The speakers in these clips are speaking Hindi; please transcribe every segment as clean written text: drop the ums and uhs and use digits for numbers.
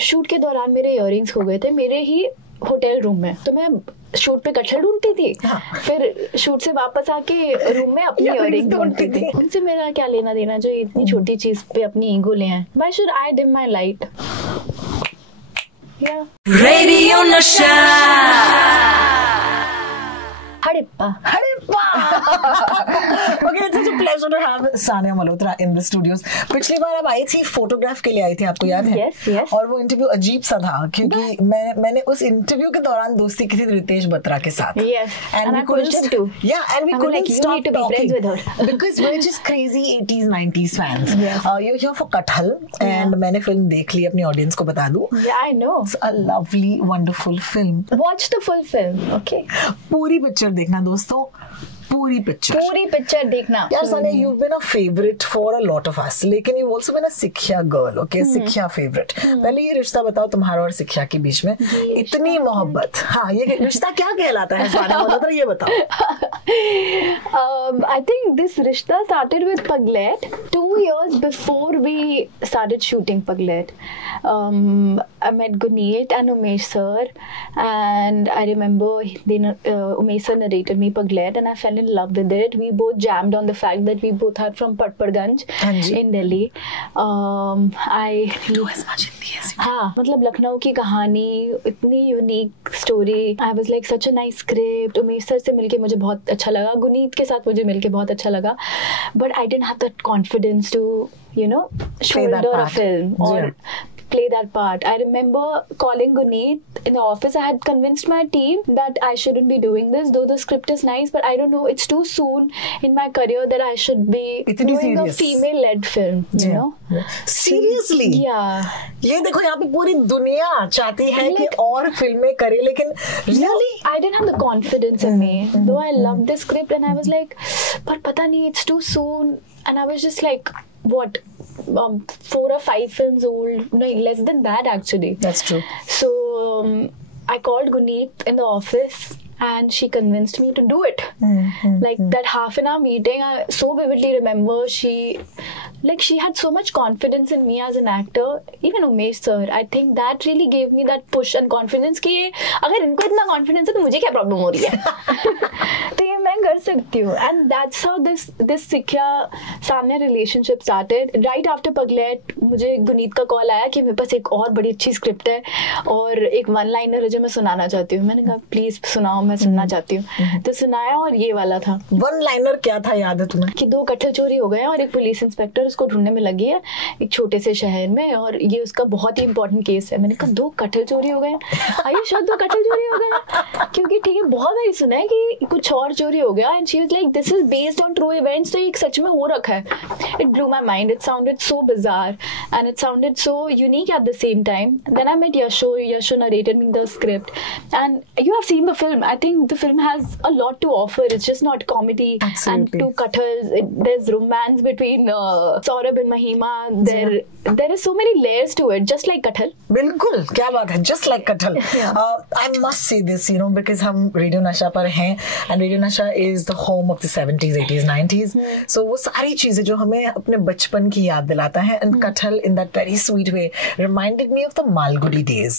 शूट के दौरान मेरे इयररिंग्स खो गए थे मेरे ही होटल रूम में, तो मैं शूट पे कटहल ढूंढती थी, फिर शूट से वापस आके रूम में अपनी इयररिंग ढूंढती थी। उनसे मेरा क्या लेना देना जो इतनी छोटी चीज पे अपनी ईगो ले हैं। Why should I dim my light? Yeah. Radio नशा Harappa Okay, it's such a pleasure to have Sania Malhotra in the studios. पिछली बार आप आई थी, फोटोग्राफ के लिए आई थी, आपको याद है? Yes, yes. और वो इंटरव्यू अजीब सा था क्योंकि मैंने उस इंटरव्यू के दौरान दोस्ती की थी रितेश बत्रा के साथ. Yes. And we couldn't too. Yeah, and we couldn't stop talking because we're just crazy 80s 90s fans. Yes. You're here for कटहल and मैंने फिल्म देख ली, अपनी ऑडियंस को बता दूं. Yeah, I know. It's a lovely, wonderful film. Watch the full film, okay? पूरी पिक्चर देखना दोस्तों, पूरी पिक्चर देखना. यार Sania, you've been a favorite for a lot of us, लेकिन you've also been a सिखिया girl, okay? सिखिया favorite. पहले ये रिश्ता बताओ तुम्हारा और सिखिया के बीच में इतनी मोहब्बत. हाँ, ये रिश्ता क्या कहलाता है सानिया मल्होत्रा, ये बताओ. I think this रिश्ता started with Paglet 2 years before we started shooting Paglet. I met Guneet and Umesh sir, and I remember Umesh sir narrated me Paglet, and I fell in love with it. We both jammed on the fact that we both are from Patparganj in Delhi. Do as much Hindi as you can. हाँ, मतलब लखनऊ की कहानी, इतनी unique story. I was like such a nice script. Umesh sir से मिलके मुझे बहुत अच्छा लगा, गुनीत के साथ मुझे मिलके बहुत अच्छा लगा, but I didn't have that confidence to shoulder a film or play that part. I remember calling Guneet in the office. I had convinced my team that I shouldn't be doing this, though the script is nice, but I don't know, it's too soon in my career that I should be doing a female-led film, you know? Seriously? Yeah. ये देखो, यहाँ पे पूरी दुनिया चाहती है कि और फिल्में करे, लेकिन really I didn't have the confidence in me, though I loved the script, and I was like, but pata nahi, it's too soon, and I was just like, what, 4 or 5 films old, no, less than that actually. That's true. So I called Guneet in the office and she convinced me to do it. Like that half an hour meeting, I so vividly remember she had so much confidence in me as an actor. Even Umesh sir, I think that really gave me that push and confidence कि अगर इनको इतना confidence है तो मुझे क्या problem हो रही है. तो ये मैं कर सकती हूँ. And that's how this सिखिया Sania relationship started. Right after Paglet मुझे गुनीत का कॉल आया कि मेरे पास एक और बड़ी अच्छी स्क्रिप्ट है और एक वन लाइनर है जो मैं सुनाना चाहती हूँ. मैंने कहा प्लीज सुनाओ, मैं सुनना चाहती हूँ. तो सुनाया और ये वाला था. वन लाइनर क्या था, याद है तुम्हें? कि 2 कटहल चोरी हो गए और एक पुलिस इंस्पेक्टर उसको ढूंढने में लगी है एक छोटे से शहर में, और ये उसका बहुत ही इंपॉर्टेंट केस है. मैंने कहा 2 कटहल चोरी हो गए, आइए शायद 2 कटहल चोरी हो गए, क्योंकि ठीक है बहुत बार सुना है कि कुछ और चोरी हो गया. And she was like this is based on true events, तो ये सच में हो रखा है. It blew my mind. It sounded so bizarre and it sounded so unique at the same time. Then I met Yasho narrated me the script, and you have seen the film. I think the film has a lot to offer. It's just not comedy. Absolutely. And 2 kathals. There's romance between Saurabh and Mahima. There is so many layers to it, just like kathal. बिल्कुल, क्या बात है, just like kathal. I must say this, because हम रेडियो नशा पर हैं, and रेडियो नशा is the home of the 70s, 80s, 90s. So वो सारी चीजें जो हमें अपने बचपन की याद दिलाता है, and kathal in that very sweet way reminded me of the Malgudi days.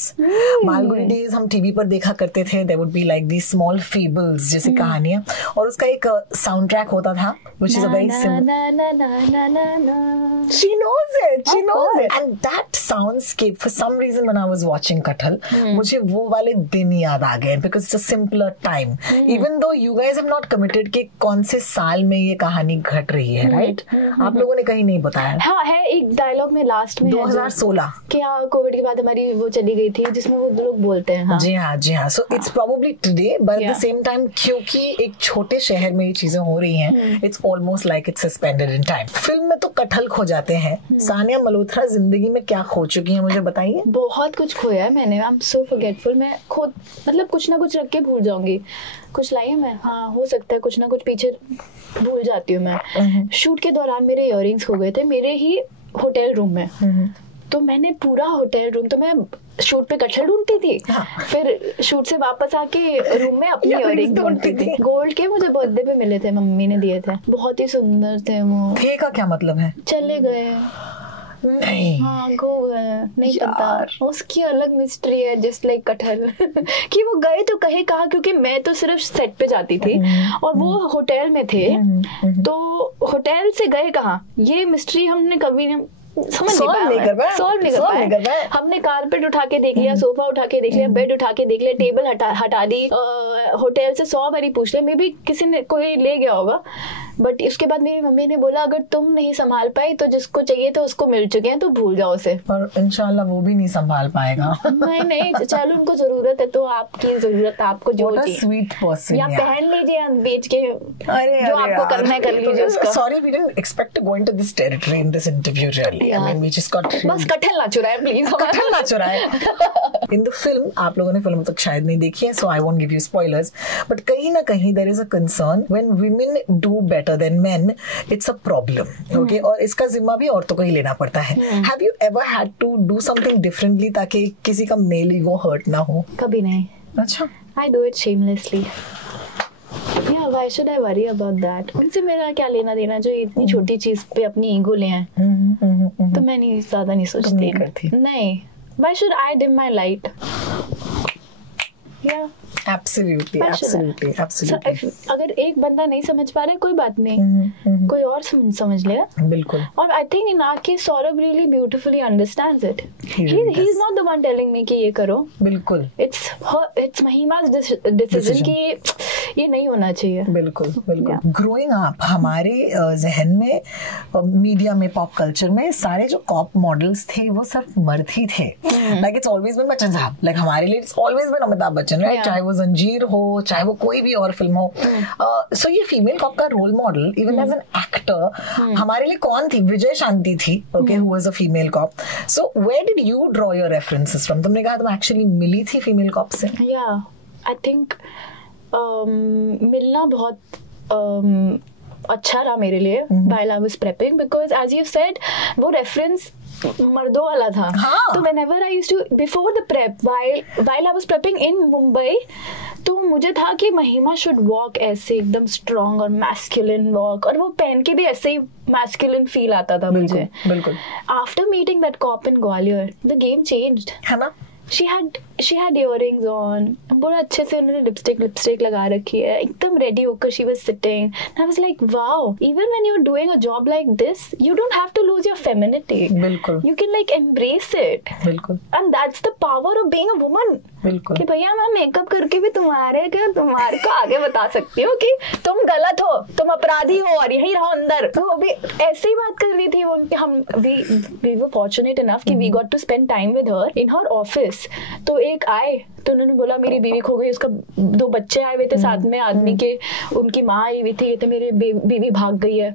Malgudi days हम टीवी पर देखा करते थे. There would be like these small fables जैसी कहानियां, और उसका एक साउंड ट्रैक होता था which is a very simple. She knows it. And that soundscape, for some reason when I was watching kathal, मुझे वो वाले दिन याद आ गए, because it's a simpler time. Even though you guys have not committed कि कौन से साल में ये कहानी घट रही है, right? आप लोगों ने कहीं नहीं बताया. हाँ, है एक डायलॉग में लास्ट में 2016 क्या कोविड के बाद हमारी वो चली गई थी जिसमें वो लोग बोलते हैं. जी हाँ. So it's probably today, but at the same time क्योंकि एक छोटे शहर में ये चीजें हो रही हैं, it's almost like it's suspended in time. Film में तो कटहल खो जाते हैं. सानिया मल्होत्रा जिंदगी में क्या खो चुकी है, मुझे बताइए. बहुत कुछ खोया है मैंने. I am so forgetful. मैं खुद मतलब कुछ ना कुछ रख के भूल जाऊंगी. कुछ लाई है मैं, हाँ हो सकता है कुछ ना कुछ पीछे भूल जाती हूँ मैं. शूट के दौरान मेरे इयररिंग्स खो गए थे मेरे ही होटल रूम में. तो मैंने पूरा होटल रूम, तो मैं शूट पे कटहल ढूंढती थी, फिर शूट से वापस आके रूम में अपनी इयररिंग ढूंढती थी. गोल्ड के मुझे बर्थडे पे मिले थे, मम्मी ने दिए थे, बहुत ही सुंदर थे वो. थे का क्या मतलब है? चले गए. नहीं, हाँ गो नहीं पता, उसकी अलग मिस्ट्री है, जस्ट लाइक कटहल कि वो गए तो कहे कहाँ, क्योंकि मैं तो सिर्फ सेट पे जाती थी और वो होटल में थे, तो होटल से गए कहाँ, ये मिस्ट्री हमने कभी समझ नहीं पाया, सॉल्व नहीं कर पाया। हमने कारपेट उठा के देख लिया, सोफा उठा के देख लिया, बेड उठा के देख लिया, टेबल हटा दी, होटल से 100 बारी पूछ लिया, मे बी किसी ने कोई ले गया होगा, बट उसके बाद मेरी मम्मी ने बोला अगर तुम नहीं संभाल पाई तो जिसको चाहिए तो उसको मिल चुके हैं, तो भूल जाओ उसे। और इंशाल्लाह वो भी नहीं संभाल पाएगा। नहीं चलो, उनको जरूरत है तो आपकी जरूरत, आपको जो चाहिए स्वीट पर्सन, या पहन लीजिए बेच के, जो आपको करना है कर लीजिए उसका। Sorry, we didn't expect to go into this territory in this interview really. I mean, we just got बस कटहल ना चुराए प्लीज, कटहल ना चुराए। In the film, आप लोगों ने फिल्म तक शायद नहीं देखी है, so I won't give you spoilers. But कहीं ना कहीं there is a concern when women do better than men, it's a problem. Okay, और इसका जिम्मा भी औरतों को ही लेना पड़ता है। Have you ever had to do something differently ताकि किसी का male ego hurt ना हो? कभी नहीं। अच्छा। I do it shamelessly. Yeah, why should I worry about that? उनसे मेरा क्या लेना देना जो इतनी छोटी चीज पे अपनी ईगो ले आए। तो मैं नहीं ज्यादा नहीं सोचती। नहीं, why should I dim my light? Yeah. Absolutely. So, अगर एक बंदा नहीं समझ पा रहा है कोई बात नहीं, कोई और समझ लेगा। बिल्कुल। और I think in our case Saurabh really beautifully understands it. He's not the one telling me कि ये करो। बिल्कुल। It's Mahima's decision कि ये नहीं होना चाहिए। बिल्कुल। Growing up हमारे जहन में, मीडिया में, पॉप कल्चर में सारे जो कॉप मॉडल्स थे वो सिर्फ मर्द ही थे। Like it's always been Bachchan साहब, like हमारे लिए it's always been Amitabh Bachchan, right? चाहे वो जंजीर हो, चाहे वो कोई भी और फिल्म हो। सो ये फीमेल कॉप का role model even as an actor हमारे लिए कौन थी? विजय शांति थी, okay, who was a female cop. So where did you draw your references from? तुमने कहा तुम एक्चुअली मिली थी फीमेल कॉप से। या आई थिंक मिलना बहुत अच्छा रहा मेरे लिए while I was prepping, because as you said वो रेफरेंस मर्दों वाला था। तो whenever I used to before the prep while I was prepping in Mumbai, तो मुझे था कि महिमा should walk ऐसे एकदम strong और masculine walk, और वो पहन के भी ऐसे ही masculine feel आता था मुझे। बिल्कुल। After meeting that cop in Gwalior, the game changed, है ना? She had earrings on, बड़ा अच्छे से उन्होंने लिपस्टिक लगा रखी है, एकदम ready होकर she was sitting. And I was like, wow, even when you're doing a job like this, you don't have to lose your femininity. बिल्कुल. You can like embrace it. बिल्कुल. And that's the power of being a woman. बिल्कुल. कि भैया मैं मेकअप करके भी तुम्हारे को आगे बता सकती हूँ कि तुम गलत हो, तुम अपराधी हो और यहीं रहो अंदर। तो वो भी ऐसे ही बात कर रही थी वो, we were fortunate enough कि we got to spend time with her in her office. तो एक आए तो उन्होंने बोला मेरी बीवी खो गई, उसका 2 बच्चे आए हुए थे साथ में, आदमी के, उनकी माँ आई हुई थी, ये तो मेरी बीवी भाग गई है।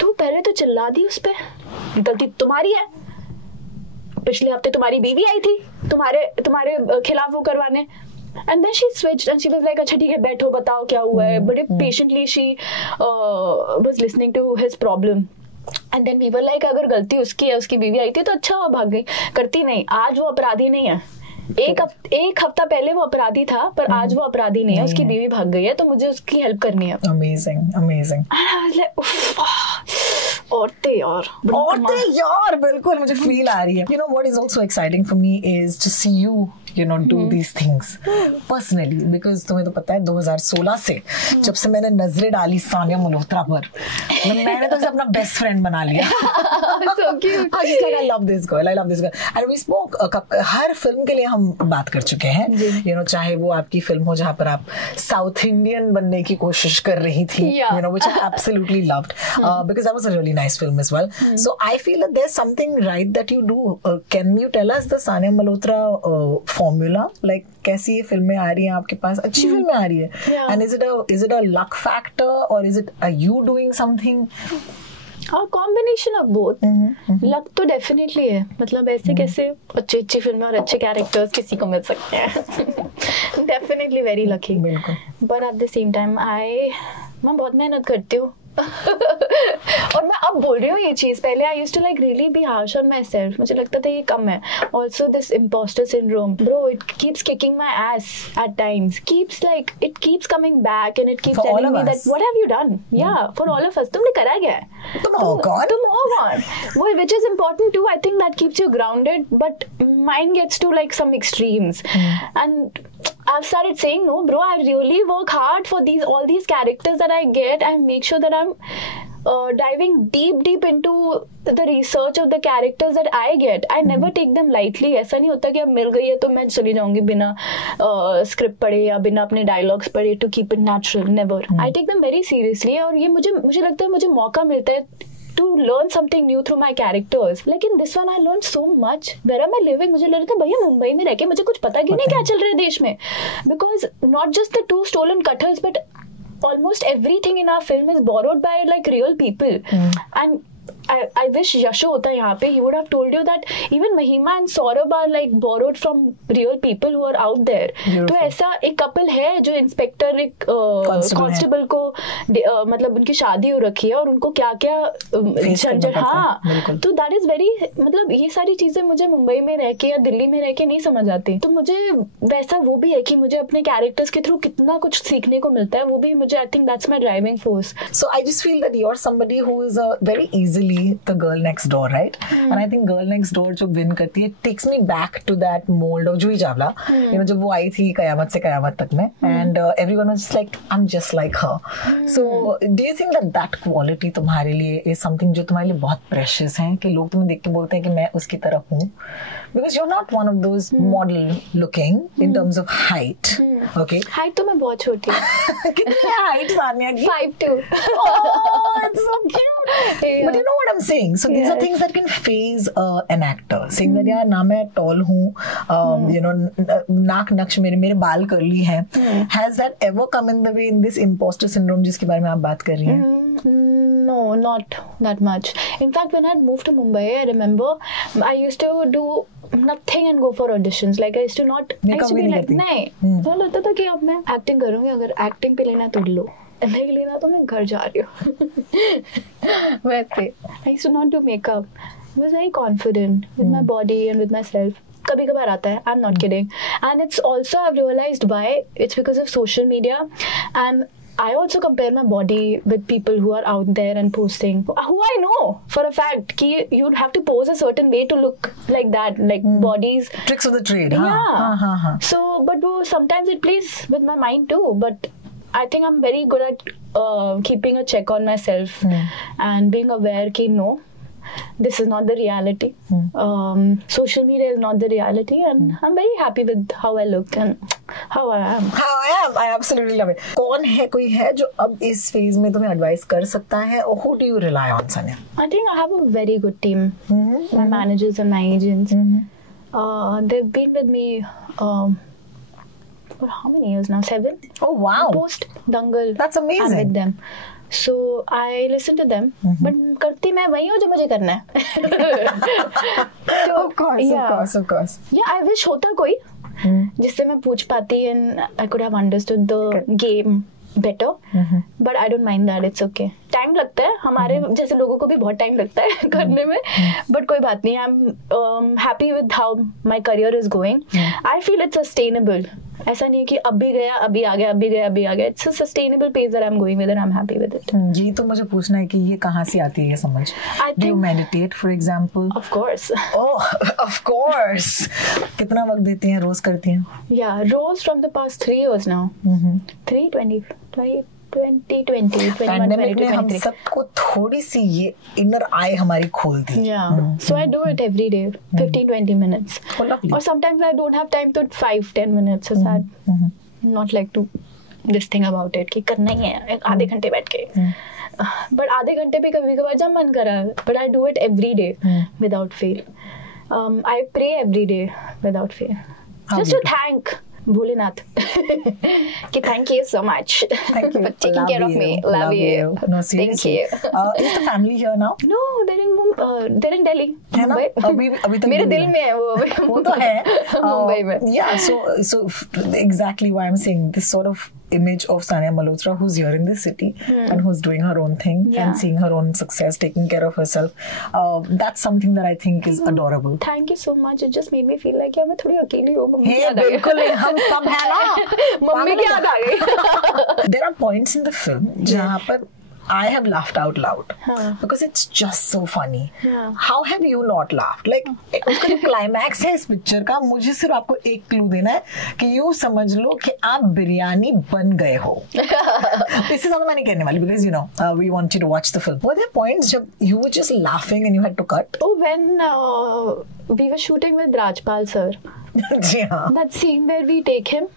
तो पहले तो चिल्ला दी उस पे, गलती तुम्हारी है, पिछले हफ्ते तुम्हारी बीवी आई थी तुम्हारे खिलाफ वो करवाने। And then she switched and she was like, अच्छा ठीक है बैठो, बताओ क्या हुआ है। बड़े patiently she was listening to his problem. And then we were like, अगर गलती उसकी है, उसकी बीवी आई थी तो अच्छा भाग गई, करती नहीं। आज वो अपराधी नहीं है, एक हफ्ता पहले वो अपराधी था, पर आज वो अपराधी नहीं है, उसकी बीवी भाग गई है, तो मुझे उसकी हेल्प करनी है। Amazing. औरतें यार बिल्कुल मुझे फील आ रही है। You know what is also exciting for me is to see you know do these things personally, because तुम्हें तो पता है 2016 से जब से मैंने नजरें डाली सानिया मल्होत्रा पर, मैंने तो अपना बेस्ट फ्रेंड बना लिया। So cute. I just like I love this girl and we spoke her film के लिए हम बात कर चुके हैं। You know, चाहे वो आपकी फिल्म हो जहाँ पर आप साउथ इंडियन बनने की कोशिश कर रही थी, you know, which I absolutely loved because that was a really nice film as well. So I feel that there's something right that you do. Can you tell us the Sania Malhotra formula? Like कैसी ये फिल्में आ रही हैं आपके पास? अच्छी फिल्में आ रही है, and is it a luck factor or is it you doing something? Combination of both. Luck तो डेफिनेटली है, मतलब ऐसे कैसे अच्छी फिल्में और अच्छे कैरेक्टर्स किसी को मिल सकते हैं। Definitely very lucky, but at the same time मैं बहुत मेहनत करती हूँ और मैं अब बोल रही हूँ ये चीज, पहले I used to like really be harsh on myself, मुझे लगता था ये कम है. Also this imposter syndrome, bro, it keeps kicking my ass at times, keeps like it keeps coming back and it keeps telling me that what have you done. या फॉर ऑल ऑफ अस, तुमने करा क्या है, तुम हो कौन, वो which is important to, I think that keeps you grounded, but mind gets to like some extremes. And I've started saying, no bro, I really work hard for all these characters that I get. I make sure that I'm diving deep into the research of the characters that I get. I never take them lightly. ऐसा नहीं होता कि अब मिल गई है तो मैं चली जाऊंगी बिना स्क्रिप्ट पढ़े या बिना अपने डायलॉग्स पढ़े, to keep it natural. Never. I take them very seriously. और ये मुझे लगता है मुझे मौका मिलता है to learn something new through my characters. Like in this one I learned so much. Where am I living? मुझे लग रहा था भैया मुंबई में रह के मुझे कुछ पता क्यों नहीं क्या चल रहा है देश में. Because not just the 2 stolen cutters, but almost everything in our film is borrowed by like real people. And I wish Yashu होता यहाँ पे, he would have told you that even Mahima and Saurabh are like borrowed from real people who are out there. तो ऐसा एक कपल है जो इंस्पेक्टर एक कांस्टेबल को मतलब उनकी शादी हो रखी है और उनको क्या क्या झंझट, हाँ, तो दैट इज वेरी, मतलब ये सारी चीजें मुझे मुंबई में रह के या दिल्ली में रह के नहीं समझ आती. तो मुझे वैसा वो भी है कि मुझे अपने कैरेक्टर्स के थ्रू कितना कुछ सीखने को मिलता है, वो भी मुझे, I think that's my driving force. So I just feel that you're somebody who is very easily the girl next door, right? And I think girl next door जो win करती है takes me back to that mold of Juhi Chawla, you know, जब वो आई थी कयामत से कयामत तक में, and everyone was just like, I'm just like her. So do you think that quality तुम्हारे लिए is something जो तुम्हारे लिए बहुत precious है, कि लोग तुम्हें देख के बोलते हैं कि मैं उसकी तरह हूँ? Because you're not one of those model looking in terms of height. Okay. Height तो मैं बहुत छोटी हूँ. कितनी है height सानिया की? 5'2". Oh, it's so cute. Yeah. But you know what I'm saying? So these are things that can phase an actor. Saying that यार ना मैं tall हूँ, you know, नाक नक्श मेरे बाल curly हैं. Has that ever come in the way in this imposter syndrome जिसके बारे में आप बात कर रही हैं? No, not that much. In fact, when I moved to Mumbai, I remember I used to do nothing and go for auditions. Like I used to not. I used to be like, नहीं. तो लगता था कि अब मैं acting करूँगी, अगर acting पे लेना तो लो, नहीं लेना तो मैं घर जा रही हूँ. वैसे I used to not do makeup. I was very confident with my body and with myself. कभी कभार आता है, I'm not kidding. And it's also, I've realized why. It's because of social media, and I also compare my body with people who are out there and posting, who I know for a fact कि you'd have to pose a certain way to look like that, like bodies. Tricks of the trade. Yeah. So, but sometimes it plays with my mind too. But I think I'm very good at keeping a check on myself and being aware कि no, this is not the reality. Social media is not the reality, and I'm very happy with how I look and how I am. I absolutely love it. कौन है, कोई है जो अब इस फेज में तुम्हें एडवाइस कर सकता है, or who do you rely on, Sanya? I think I have a very good team. My managers and my agents. They've been with me for how many years now? 7. Oh wow! Post Dangal. That's amazing. I'm with them. So I listen to them, but करती मैं वही हूँ जो मुझे करना है. So, of course. Yeah, I wish होता कोई जिससे मैं पूछ पाती and I could have understood the game better. But I don't mind that. It's okay. Time लगता है, हमारे जैसे लोगों को भी बहुत टाइम लगता है करने में, but कोई बात नहीं. I'm happy with how my career is going. I feel it's sustainable. ऐसा नहीं कि अब भी गया अभी आ गया, अभी गया अभी आ गया. It's a sustainable pace that I'm going with and I'm happy with it. ये तो मुझे पूछना है कि ये कहाँ से आती है ये समझ? Do you meditate, for example? Of course. Oh, of course. कितना वक्त देती हैं, रोज करती हैं? Yeah, rose from the past 3 years now. 2020, 21, 22, हम सबको थोड़ी सी ये इनर आई हमारी खोलती है. Yeah. So I do it every day, 15-20 minutes. Oh, lovely. Or sometimes I don't have time to 5-10 minutes. So sad. Not like to this thing about it कि करना ही है आधे घंटे बैठ के. But आधे घंटे भी कभी कभार जब मन करा. But I do it every day without fail. I pray every day without fail. Just to thank Bholenath कि thank you so much for taking care of me. Love you. No, seriously. Thank you. Is the family here now? No, they're in Delhi. है ना? अभी तक मेरे दिल में है वो तो है मुंबई में. Yeah, so exactly why I'm saying this sort of image of Sania Malhotra who's here in this city and who's doing her own thing and seeing her own success, taking care of herself. That's something that I think is adorable. Thank you so much. It just made me feel like मैं थोड़ी अकेली हूँ. मम्मी Hey, बिल्कुल हम सब हैं ना. मम्मी की याद आ गई. There are points in the film जहाँ पर I have laughed out loud because it's just so funny. How have you not laughed? Like उसका जो क्लाइमैक्स है इस पिक्चर का, मुझे सिर्फ आपको एक क्लू देना है कि यूँ समझ लो कि आप बिरयानी बन गए हो. इससे ज़्यादा मैं नहीं कहने वाली because you know we want you to watch the film. Were there points जब you were just laughing and you had to cut? Oh, when we were shooting with Rajpal sir. जी हाँ. That scene where we take him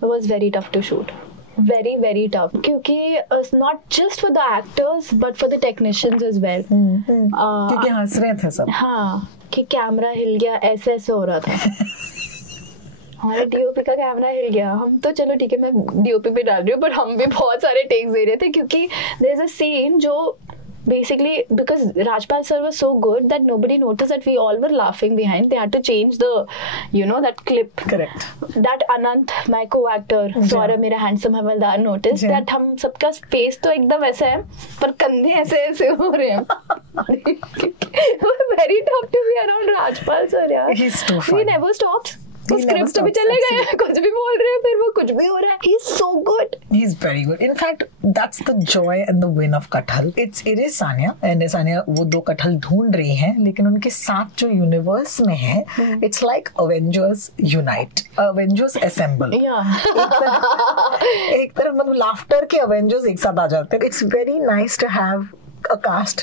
was very tough to shoot. Very, very tough. क्योंकि not just for the actors but for the technicians as well. क्योंकि हंस रहे थे सब. हाँ, कि कैमरा हिल गया, ऐसे ऐसे हो रहा था. हमारे डीओपी का कैमरा हिल गया. हम तो चलो ठीक है, मैं डीओपी पे डाल रही हूँ, but हम भी बहुत सारे टेक्स दे रहे थे क्योंकि there is a scene जो basically because Rajpal sir was so good that nobody noticed that we all were laughing behind. They had to change the, you know, that clip. Correct. That Anant, my co-actor, Saurabh, मेरा handsome हवलदार, noticed that हम सबका face तो एकदम ऐसा है, पर कंधे ऐसे ऐसे हो रहे हैं. Very tough to be around Rajpal sir, यार. He's too funny. He never stops. वो स्क्रिप्ट भी चले गए, कुछ भी बोल रहे हैं, फिर वो कुछ भी हो रहा है. He's so good. He's very good. In fact, that's the joy and the win of Kathal. It is Sania and Sania वो दो कटहल ढूंढ रही हैं, लेकिन उनके साथ जो यूनिवर्स में है, it's like Avengers unite, Avengers assemble. एक तरह मतलब लाफ्टर के Avengers एक साथ आ जाते हैं. It's very nice to have a cast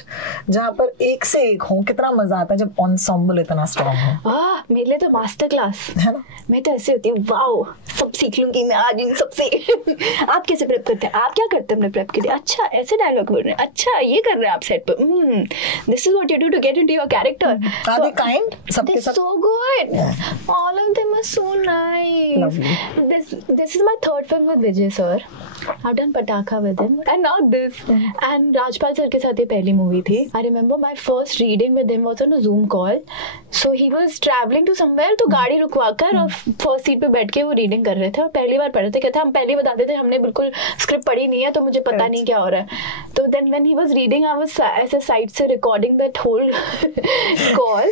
जहाँ पर एक से एक हो. कितना मजा आता है जब ensemble इतना strong हो. मेरे लिए तो मास्टर क्लास है ना. मैं तो ऐसे होती हूँ, वाओ सब सीख लूंगी मैं आज इन सबसे. आप कैसे प्रेप करते हैं, आप क्या करते हैं अपने प्रेप के लिए? अच्छा ऐसे डायलॉग बोल रहे हैं, अच्छा ये कर रहे हैं आप सेट पर. This is what you do to get into your character. Are they kind? सबके साथ so good. All of them are so nice. Lovely. This is my third film with Vijay sir. I've done Pataka with him and now this. And Rajpal sir के साथ ये पहली मूवी थी. I remember my first reading with him was on a Zoom call. So he was traveling to somewhere, तो गाड़ी रुकवा कर और फर्स्ट सीट पे बैठ के वो रीडिंग कर रहे थे. और पहली बार पढ़ रहे थे. कहते हम पहले बताते थे हमने बिल्कुल स्क्रिप्ट पढ़ी नहीं है तो मुझे पता नहीं क्या हो रहा है. तो then when he was reading I was ऐसे साइड से recording that whole call.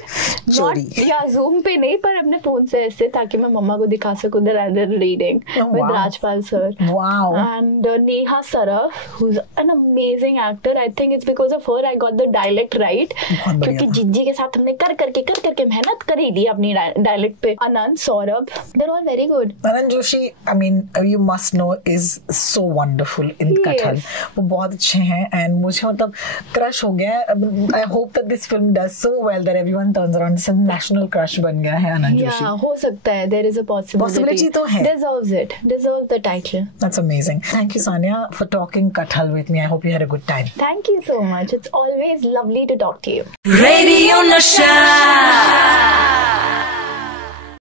Not या Zoom पे नहीं पर अपने फोन से ऐसे, ताकि मैं मम्मा को दिखा सकूं that I'm reading with Rajpal sir. Wow. And Neha Saraf, who's an amazing actor. I think it's because of her I got the dialect right. क्योंकि जिज्जी के साथ हमने कर करके मेहनत कर ही दी अपनी डायलेक्ट पे. अनंत, Saurabh, they're all very good. Anand Joshi, I mean, you must know, is so wonderful in Kathal. वो बहुत अच्छे हैं and मुझे मतलब क्रश हो गया. I hope that this film does so well that everyone turns around. This national crush बन गया है Anand Joshi. Yeah, हो सकता है. There is a possibility. तो है. Deserves it. Deserves the title. That's amazing. Thank you, Sania, for talking Kathal with me. I hope you had a good time. Thank you so much. It's always lovely to talk to you. Radio Nasha.